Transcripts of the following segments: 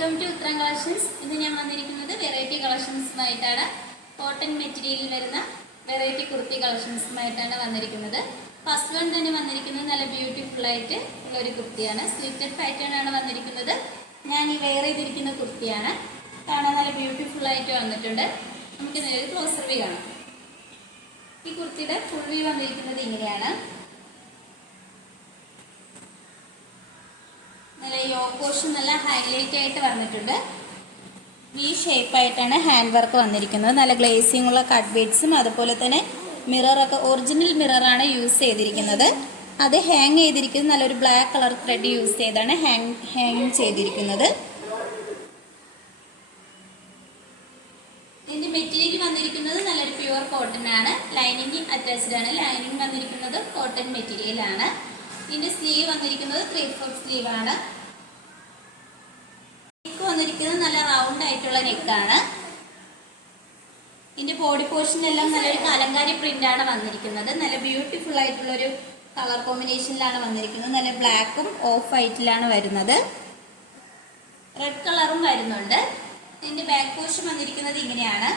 Welcome to ഉത്തരം collections. ഇന്ന് ഞാൻ വന്നിരിക്കുന്നത് വെറൈറ്റി കളക്ഷൻസുമായിട്ടാണ്. കോട്ടൺ മെറ്റീരിയലിൽ വരുന്ന വെറൈറ്റി കുർത്തി കളക്ഷൻസുമായിട്ടാണ് വന്നിരിക്കുന്നത്. ഫസ്റ്റ് വൺ തന്നെ വന്നിരിക്കുന്നത് നല്ല ബ്യൂട്ടിഫുൾ ആയിട്ട് ഉള്ള ഒരു കുർത്തിയാണ്. സ്ലിറ്റഡ് പാറ്റേൺ ആണ് വന്നിരിക്കുന്നത്. ഞാൻ ഈ വെയർ ചെയ്തിരിക്കുന്ന കുർത്തിയാണ്. കാണാൻ നല്ല ബ്യൂട്ടിഫുൾ ആയിട്ട് വന്നിട്ടുണ്ട്. നമുക്ക് ഇതിനൊരു ക്ലോസർ വ്യൂ കാണാം. ഈ കുർത്തിയുടെ ഫുൾ വ്യൂ വന്നിരിക്കുന്നത് ഇങ്ങനെയാണ്. നല്ല യോക്ക് പോർഷൻ നല്ല ഹൈലൈറ്റ് ആയിട്ട് വന്നിട്ടുണ്ട്. വി ഷേപ്പ് ആയിട്ടാണ് ഹാൻഡ് വർക്ക് വന്നിരിക്കുന്നത്. നല്ല ഗ്ലേസിംഗ് ഉള്ള കട്ട് ബീഡ്സും അതുപോലെ തന്നെ മിററൊക്കെ ഒറിജിനൽ മിററാണ് യൂസ് ചെയ്തിരിക്കുന്നത്. അത് ഹാങ് ചെയ്തിരിക്കുന്നത് നല്ലൊരു ബ്ലാക്ക് കളർ ത്രെഡ് യൂസ് ചെയ്താണ് ഹാങ് ചെയ്തിരിക്കുന്നത്. ഇതിന്റെ മെറ്റീരിയൽ വന്നിരിക്കുന്നത് നല്ലൊരു പ്യുവർ കോട്ടൺ ആണ്. ലൈനിങ് അറ്റാച്ച്ഡ് ആണ്. ലൈനിങ് വന്നിരിക്കുന്നത് കോട്ടൺ മെറ്റീരിയൽ ആണ്. ഇതിന്റെ സ്ലീവ് വന്നിരിക്കുന്നത് 3/4 സ്ലീവ് ആണ്. നെക്ക് വന്നിരിക്കുന്നത് നല്ല റൗണ്ട് ആയിട്ടുള്ള നെക്കാണ്. ഇതിന്റെ ബോഡി പോർഷനിലെല്ലാം നല്ലൊരു കലങ്കാരി പ്രിന്റ് ആണ് വന്നിരിക്കുന്നത്. നല്ല ബ്യൂട്ടിഫുൾ ആയിട്ടുള്ള ഒരു കളർ കോമ്പിനേഷനിലാണ് വന്നിരിക്കുന്നത്. നല്ല ബ്ലാക്കും ഓഫ് വൈറ്റിലാണ് വരുന്നത്. റെഡ് കളറും വരുന്നുണ്ട്. ഇതിന്റെ ബാക്ക് പോർഷൻ വന്നിരിക്കുന്നത് ഇങ്ങനെയാണ്.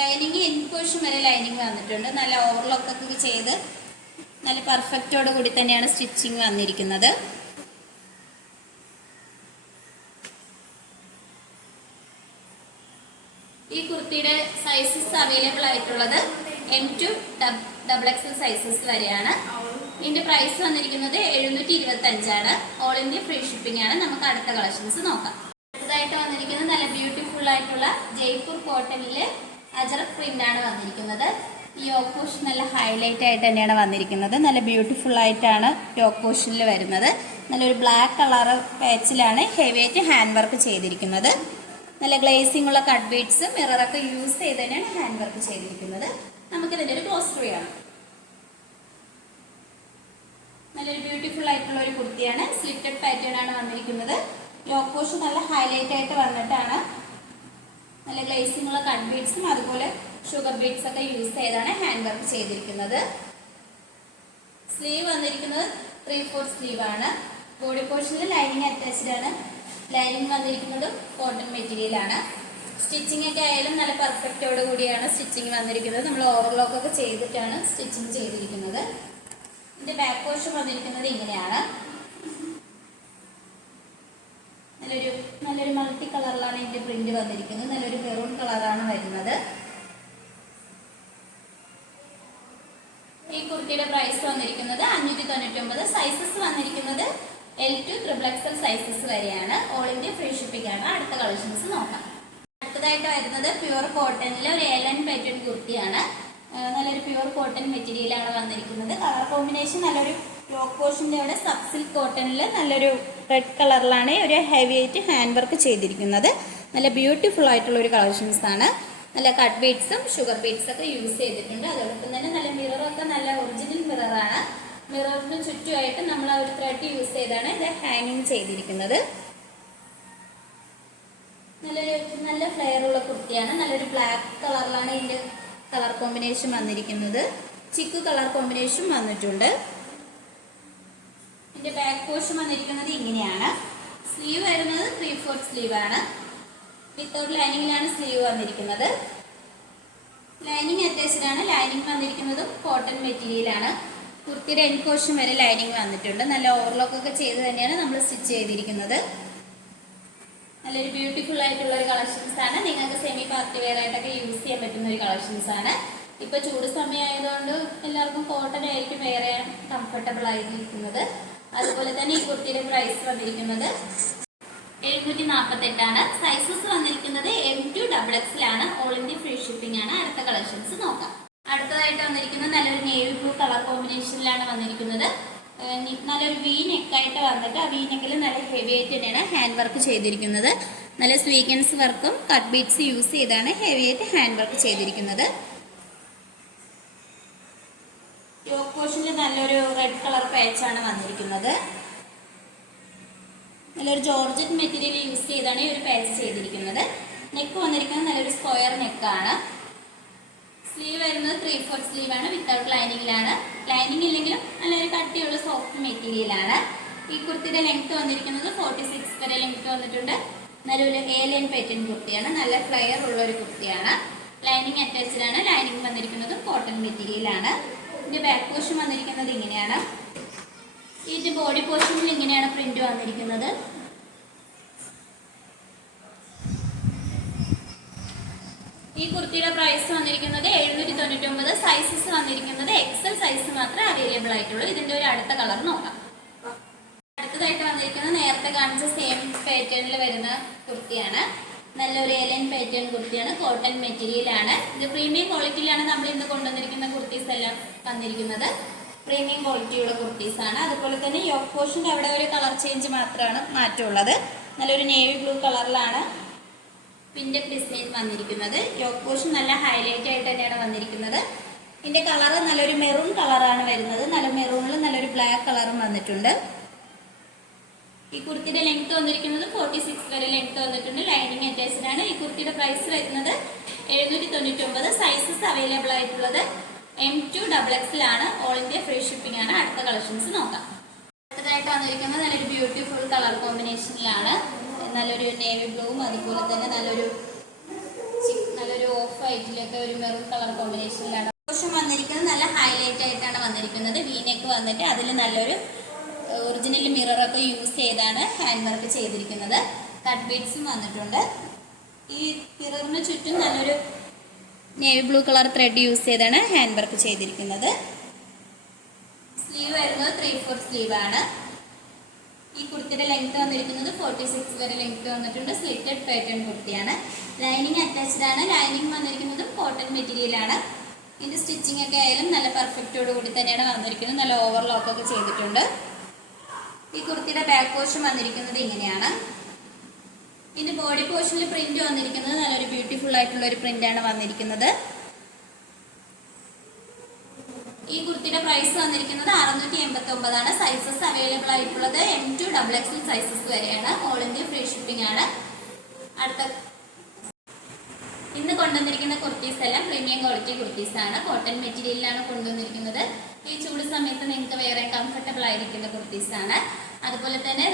ലൈനിങ് എൻഡ് പോർഷൻ വരെ ലൈനിങ് വന്നിട്ടുണ്ട്. നല്ല ഓവർലോക്കൊക്കെ ചെയ്ത് നല്ല പെർഫെക്റ്റോട് കൂടി തന്നെയാണ് സ്റ്റിച്ചിങ് വന്നിരിക്കുന്നത്. ഈ കുർത്തിയുടെ സൈസസ് അവൈലബിൾ ആയിട്ടുള്ളത് M to XXL സൈസസ് വരെയാണ്. ഇതിന്റെ പ്രൈസ് വന്നിരിക്കുന്നത് 725 ആണ്. ഓൾ ഇന്ത്യ ഫ്രീ ഷിപ്പിംഗ് ആണ്. നമുക്ക് അടുത്ത കളക്ഷൻസ് നോക്കാം. അടുത്തതായിട്ട് വന്നിരിക്കുന്നത് നല്ല ബ്യൂട്ടിഫുൾ ആയിട്ടുള്ള ജയ്പൂർ കോട്ടണില് അജറക് പ്രിന്റ് ആണ് വന്നിരിക്കുന്നത്. ഈ യോക്ക് പോർഷൻ നല്ല ഹൈലൈറ്റ് ആയിട്ട് തന്നെയാണ് വന്നിരിക്കുന്നത്. നല്ല ബ്യൂട്ടിഫുൾ ആയിട്ടാണ് യോക്ക് പോർഷനിൽ വരുന്നത്. നല്ലൊരു ബ്ലാക്ക് കളർ പാച്ചിലാണ് ഹെവി ആയിട്ട് ഹാൻഡ് വർക്ക് ചെയ്തിരിക്കുന്നത്. നല്ല ഗ്ലേസിംഗ് ഉള്ള കട്ട് ബീഡ്സ് മിററൊക്കെ യൂസ് ചെയ്ത് തന്നെയാണ് ഹാൻഡ് വർക്ക് ചെയ്തിരിക്കുന്നത്. നമുക്കിതിൻ്റെ ഒരു ക്ലോസ് വ്യൂ ആണ്. നല്ലൊരു ബ്യൂട്ടിഫുൾ ആയിട്ടുള്ള ഒരു കുർത്തിയാണ്. സ്ലിറ്റഡ് പാറ്റേൺ ആണ് വന്നിരിക്കുന്നത്. യോക്ക് പോർഷൻ നല്ല ഹൈലൈറ്റ് ആയിട്ട് വന്നിട്ടാണ് നല്ല ഗ്ലേസിംഗ് ഉള്ള കട്ട് ബീഡ്സും അതുപോലെ ഷുഗർ ബീഡ്സ് ഒക്കെ യൂസ് ചെയ്താണ് ഹാൻഡ് വർക്ക് ചെയ്തിരിക്കുന്നത്. സ്ലീവ് വന്നിരിക്കുന്നത് 3/4 സ്ലീവ് ആണ്. ബോഡി പോർഷനിൽ ലൈനിങ് അറ്റാച്ച്ഡ് ആണ്. ലൈനിങ് വന്നിരിക്കുന്നത് കോട്ടൺ മെറ്റീരിയൽ ആണ്. സ്റ്റിച്ചിങ് ഒക്കെ ആയാലും നല്ല പെർഫെക്റ്റോട് കൂടിയാണ് സ്റ്റിച്ചിങ് വന്നിരിക്കുന്നത്. നമ്മൾ ഓവർലോക്ക് ഒക്കെ ചെയ്തിട്ടാണ് സ്റ്റിച്ചിങ് ചെയ്തിരിക്കുന്നത്. ഇതിന്റെ ബാക്ക് പോർഷൻ വന്നിരിക്കുന്നത് ഇങ്ങനെയാണ്. നല്ലൊരു മൾട്ടി കളറിലാണ് ഇതിന്റെ പ്രിന്റ് വന്നിരിക്കുന്നത്. നല്ലൊരു മെറൂൺ കളറാണ് വരുന്നത്. ഈ കുർത്തിയുടെ പ്രൈസ് വന്നിരിക്കുന്നത് 599. സൈസസ് വന്നിരിക്കുന്നത് L to XXL സൈസസ് വരെയാണ്. ഓൾ ഇന്ത്യ ഫ്രീ ഷിപ്പിംഗ് ആണ്. അടുത്ത കളക്ഷൻസ് നോക്കാം. അടുത്തതായിട്ട് വരുന്നത് പ്യുവർ കോട്ടണിലെ ഒരു ഏലൻ പാറ്റേൺ കുർത്തിയാണ്. നല്ലൊരു പ്യുവർ കോട്ടൺ മെറ്റീരിയൽ ആണ് വന്നിരിക്കുന്നത്. കളർ കോമ്പിനേഷൻ നല്ലൊരു യോക്ക് പോർഷന്റെ അവിടെ സബ് സിൽക്ക് കോട്ടണിൽ നല്ലൊരു റെഡ് കളറിലാണ് ഒരു ഹെവി ആയിട്ട് ഹാൻഡ് വർക്ക് ചെയ്തിരിക്കുന്നത്. നല്ല ബ്യൂട്ടിഫുൾ ആയിട്ടുള്ള ഒരു കളക്ഷൻസ് ആണ്. നല്ല കട്ട് ബീഡ്സും ഷുഗർ ബീഡ്സ് ഒക്കെ യൂസ് ചെയ്തിട്ടുണ്ട്. അതോടൊപ്പം തന്നെ നല്ല മിററൊക്കെ നല്ല ഒറിജിനൽ മിററാണ്. മിററിന് ചുറ്റുമായിട്ട് നമ്മൾ ഒരു ത്രെഡ് യൂസ് ചെയ്താണ് ഇത് ഹാങ്ങിങ് ചെയ്തിരിക്കുന്നത്. നല്ല ഫ്ലെയർ ഉള്ള കുർത്തിയാണ്. നല്ലൊരു ബ്ലാക്ക് കളറിലാണ് ഇതിന്റെ കളർ കോമ്പിനേഷൻ വന്നിരിക്കുന്നത്. ചിക്ക് കളർ കോമ്പിനേഷൻ വന്നിട്ടുണ്ട്. ഇതിന്റെ ബാക്ക് പോർഷൻ വന്നിരിക്കുന്നത് ഇങ്ങനെയാണ്. സ്ലീവ് വരുന്നത് 3/4 സ്ലീവ് ആണ്. വിത്തൗട്ട് ലൈനിങ്ങിലാണ് സ്ലീവ് വന്നിരിക്കുന്നത്. ലൈനിങ് അറ്റാച്ച്ഡ് ആണ്. ലൈനിങ് വന്നിരിക്കുന്നത് കോട്ടൺ മെറ്റീരിയൽ ആണ്. കുർത്തിയുടെ എൻഡ് പോർഷൻ വരെ ലൈനിങ് വന്നിട്ടുണ്ട്. നല്ല ഓവർലോക്ക് ഒക്കെ ചെയ്ത് തന്നെയാണ് നമ്മൾ സ്റ്റിച്ച് ചെയ്തിരിക്കുന്നത്. നല്ലൊരു ബ്യൂട്ടിഫുൾ ആയിട്ടുള്ള ഒരു കളക്ഷൻസ് ആണ്. നിങ്ങൾക്ക് സെമി പാർട്ടി വെയർ ആയിട്ടൊക്കെ യൂസ് ചെയ്യാൻ പറ്റുന്ന ഒരു കളക്ഷൻസ് ആണ്. ഇപ്പൊ ചൂട് സമയമായതുകൊണ്ട് എല്ലാവർക്കും കോട്ടൺ ആയിരിക്കും വെയർ ചെയ്യാൻ കംഫർട്ടബിൾ ആയിരിക്കുന്നത്. അതുപോലെ തന്നെ ഈ കുർത്തിയുടെ പ്രൈസ് വന്നിരിക്കുന്നത് 748 ആണ്. സൈസസ് വന്നിരിക്കുന്നത് M to XXL ആണ്. ഓൾ ഇന്ത്യ ഫ്രീ ഷിപ്പിംഗ് ആണ്. അടുത്ത കളക്ഷൻസ് നോക്കാം. അടുത്തതായിട്ട് വന്നിരിക്കുന്നത് നല്ലൊരു നേവി ബ്ലൂ കളർ കോമ്പിനേഷനിലാണ് വന്നിരിക്കുന്നത്. നല്ലൊരു വി നെക്കായിട്ട് വന്നിട്ട് ആ വി നെക്കിൽ നല്ല ഹെവി ആയിട്ട് തന്നെയാണ് ഹാൻഡ് വർക്ക് ചെയ്തിരിക്കുന്നത്. നല്ല സ്വീക്വൻസ് വർക്കും കട്ട് ബീഡ്സ് യൂസ് ചെയ്താണ് ഹെവി ആയിട്ട് ഹാൻഡ് വർക്ക് ചെയ്തിരിക്കുന്നത്. യോക്ക് പോർഷനിൽ നല്ലൊരു റെഡ് കളർ പാച്ചാണ് വന്നിരിക്കുന്നത്. നല്ലൊരു ജോർജറ്റ് മെറ്റീരിയൽ യൂസ് ചെയ്താണ് ഈ ഒരു പാച്ച് ചെയ്തിരിക്കുന്നത്. നെക്ക് വന്നിരിക്കുന്നത് നല്ലൊരു സ്ക്വയർ നെക്കാണ്. സ്ലീവ് വരുന്നത് 3/4 സ്ലീവ് ആണ്. വിത്തൗട്ട് ലൈനിങ്ങിലാണ്. ലൈനിങ് ഇല്ലെങ്കിലും നല്ലൊരു കട്ടിയുള്ള സോഫ്റ്റ് മെറ്റീരിയൽ ആണ്. ഈ കുർത്തിയുടെ ലെങ്ത് വന്നിരിക്കുന്നത് 46 വരെ ലെങ്ത് വന്നിട്ടുണ്ട്. നല്ലൊരു ഏലിയൻ പാറ്റേൺ കുർത്തിയാണ്. നല്ല ഫ്ലെയർ ഉള്ള ഒരു കുർത്തിയാണ്. ലൈനിങ് അറ്റാച്ച്ഡ് ആണ്. ലൈനിങ് വന്നിരിക്കുന്നത് കോട്ടൺ മെറ്റീരിയലാണ്. ഇതിന്റെ ബാക്ക് പോർഷൻ വന്നിരിക്കുന്നത് ഇങ്ങനെയാണ്. ഇതിന്റെ ബോഡി പോർഷനിൽ ഇങ്ങനെയാണ് പ്രിന്റ് വന്നിരിക്കുന്നത്. ഈ കുർത്തിയുടെ പ്രൈസ് വന്നിരിക്കുന്നത് 799. സൈസസ് വന്നിരിക്കുന്നത് എക്സൽ സൈസ് മാത്രമേ അവൈലബിൾ ആയിട്ടുള്ളൂ. ഇതിന്റെ ഒരു അടുത്ത കളർ നോക്കാം. അടുത്തതായിട്ട് വന്നിരിക്കുന്നത് നേരത്തെ കാണിച്ച സെയിം പാറ്റേണിൽ വരുന്ന കുർത്തിയാണ്. നല്ലൊരു ഏലിയൻ പാറ്റേൺ കുർത്തിയാണ്. കോട്ടൺ മെറ്റീരിയൽ ആണ്. ഇത് പ്രീമിയം ക്വാളിറ്റിയിലാണ് നമ്മൾ ഇന്ന് കൊണ്ടുവന്നിരിക്കുന്ന കുർത്തീസ് എല്ലാം വന്നിരിക്കുന്നത്. പ്രീമിയം ക്വാളിറ്റിയുള്ള കുർത്തീസ് ആണ്. അതുപോലെ തന്നെ യോക്ക് പോർഷൻ്റെ അവിടെ ഒരു കളർ ചേഞ്ച് മാത്രമാണ് മാറ്റമുള്ളത്. നല്ലൊരു നേവി ബ്ലൂ കളറിലാണ് പിന്റെ ഡിസൈൻ വന്നിരിക്കുന്നത്. യോക്ക് പോർഷൻ നല്ല ഹൈലൈറ്റ് ആയിട്ട് തന്നെയാണ് വന്നിരിക്കുന്നത്. ഇതിന്റെ കളർ നല്ലൊരു മെറൂൺ കളറാണ് വരുന്നത്. നല്ല മെറൂണിൽ നല്ലൊരു ബ്ലാക്ക് കളറും വന്നിട്ടുണ്ട്. ഈ കുർത്തിയുടെ ലെങ്ത് വന്നിരിക്കുന്നത് 46 വരെ ലെങ്ത് വന്നിട്ടുണ്ട്. ലൈനിങ് അറ്റാച്ച്ഡ് ആണ്. ഈ കുർത്തിയുടെ പ്രൈസ് വരുന്നത് 799. സൈസസ് അവൈലബിൾ ആയിട്ടുള്ളത് M2 XXL ആണ്. ഓൾ ഇന്ത്യ ഫ്രീ ഷിപ്പിംഗ് ആണ്. അടുത്ത കളക്ഷൻസ് നോക്കാം. അടുത്തതായിട്ട് വന്നിരിക്കുന്നത് നല്ലൊരു ബ്യൂട്ടിഫുൾ കളർ കോമ്പിനേഷനിലാണ്. നല്ലൊരു നേവി ബ്ലൂവും അതുപോലെ തന്നെ നല്ലൊരു ഓഫ് വൈറ്റിലൊക്കെ ഒരു മെറൂൺ കളർ കോമ്പിനേഷനിലാണ് പോർഷൻ വന്നിരിക്കുന്നത്. നല്ല ഹൈലൈറ്റ് ആയിട്ടാണ് വന്നിരിക്കുന്നത്. വീനെക്ക് വന്നിട്ട് അതിൽ നല്ലൊരു ഒറിജിനൽ മിററൊക്കെ യൂസ് ചെയ്താണ് ഹാൻഡ് വർക്ക് ചെയ്തിരിക്കുന്നത്. കട്ട് ബീഡ്സും വന്നിട്ടുണ്ട്. ഈ മിററിന് ചുറ്റും നല്ലൊരു navy blue colour thread use ചെയ്താണ് ഹാൻഡ് വർക്ക് ചെയ്തിരിക്കുന്നത്. സ്ലീവ് വരുന്നത് 3/4 സ്ലീവ് ആണ്. ഈ കുർത്തിയുടെ ലെങ്ത് വന്നിരിക്കുന്നത് 46 വരെ ലെങ്ത് വന്നിട്ടുണ്ട്. സ്ലിറ്റഡ് പാറ്റേൺ കുർത്തിയാണ്. ലൈനിങ് അറ്റാച്ച്ഡ് ആണ്. ലൈനിങ് വന്നിരിക്കുന്നത് കോട്ടൺ മെറ്റീരിയൽ ആണ്. ഇതിന്റെ സ്റ്റിച്ചിങ് ഒക്കെ ആയാലും നല്ല പെർഫെക്റ്റോട് കൂടി തന്നെയാണ് വന്നിരിക്കുന്നത്. നല്ല ഓവർലോക്ക് ഒക്കെ ചെയ്തിട്ടുണ്ട്. ഈ കുർത്തിയുടെ ബാക്ക് പോർഷൻ വന്നിരിക്കുന്നത് ഇങ്ങനെയാണ്. ഇതിന്റെ ബോഡി പോർഷനിൽ പ്രിന്റ് വന്നിരിക്കുന്നത് നല്ലൊരു ബ്യൂട്ടിഫുൾ ആയിട്ടുള്ള ഒരു പ്രിന്റ് ആണ് വന്നിരിക്കുന്നത്. ഈ കുർത്തിയുടെ പ്രൈസ് വന്നിരിക്കുന്നത് 689 ആണ്. സൈസസ് അവൈലബിൾ ആയിട്ടുള്ളത് M2 XXL സൈസസ് വരെയാണ്. ഓൾ ഇന്ത്യ ഫ്രീ ഷിപ്പിംഗ് ആണ്. അടുത്ത ഇന്ന് കൊണ്ടുവന്നിരിക്കുന്ന കുർത്തീസ് എല്ലാം പ്രീമിയം ക്വാളിറ്റി കുർത്തീസ് ആണ്. കോട്ടൺ മെറ്റീരിയലിലാണ് കൊണ്ടുവന്നിരിക്കുന്നത്. ഈ ചൂട് സമയത്ത് നിങ്ങൾക്ക് വേറെ കംഫർട്ടബിൾ ആയിരിക്കുന്ന കുർത്തീസ് ആണ്. അതുപോലെ തന്നെ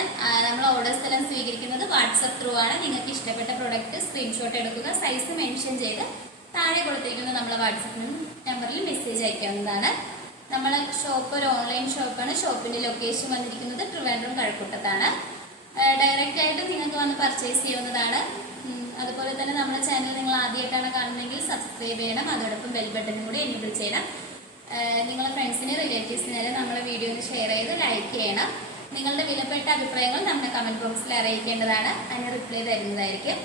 നമ്മൾ ഓർഡേഴ്സ് എല്ലാം സ്വീകരിക്കുന്നത് വാട്സപ്പ് ത്രൂ ആണ്. നിങ്ങൾക്ക് ഇഷ്ടപ്പെട്ട പ്രൊഡക്റ്റ് സ്ക്രീൻഷോട്ട് എടുക്കുക. സൈസ് മെൻഷൻ ചെയ്ത് താഴെ കൊടുത്തിരിക്കുന്ന നമ്മളെ വാട്സപ്പ് നമ്പറിൽ മെസ്സേജ് അയക്കാവുന്നതാണ്. നമ്മളെ ഷോപ്പ് ഒരു ഓൺലൈൻ ഷോപ്പാണ്. ഷോപ്പിന്റെ ലൊക്കേഷൻ വന്നിരിക്കുന്നത് ട്രിവാൻഡ്രം കഴക്കൂട്ടത്താണ്. ഡയറക്റ്റ് ആയിട്ട് നിങ്ങൾക്ക് വന്ന് പർച്ചേസ് ചെയ്യാവുന്നതാണ്. അതുപോലെ തന്നെ നമ്മുടെ ചാനൽ നിങ്ങൾ ആദ്യമായിട്ടാണ് കാണുന്നതെങ്കിൽ സബ്സ്ക്രൈബ് ചെയ്യണം. അതോടൊപ്പം ബെൽ ബട്ടൺ കൂടി എനേബിൾ ചെയ്യണം. നിങ്ങളുടെ ഫ്രണ്ട്സിന് റിലേറ്റീവ്സിനെ നമ്മളെ വീഡിയോ ഷെയർ ചെയ്ത് ലൈക്ക് ചെയ്യണം. നിങ്ങളുടെ വിലപ്പെട്ട അഭിപ്രായങ്ങൾ നമ്മുടെ കമന്റ് ബോക്സിൽ അറിയിക്കേണ്ടതാണ്. അതിന് റിപ്ലൈ തരുന്നതായിരിക്കും.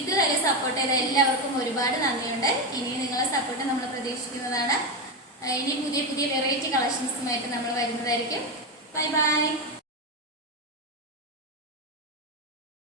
ഇതുവരെ സപ്പോർട്ട് ചെയ്ത എല്ലാവർക്കും ഒരുപാട് നന്ദിയുണ്ട്. ഇനി നിങ്ങളെ സപ്പോർട്ട് നമ്മൾ പ്രതീക്ഷിക്കുന്നതാണ്. ഇനി പുതിയ പുതിയ വെറൈറ്റി കളക്ഷൻസുമായിട്ട് നമ്മൾ വരുന്നതായിരിക്കും. Bye bye.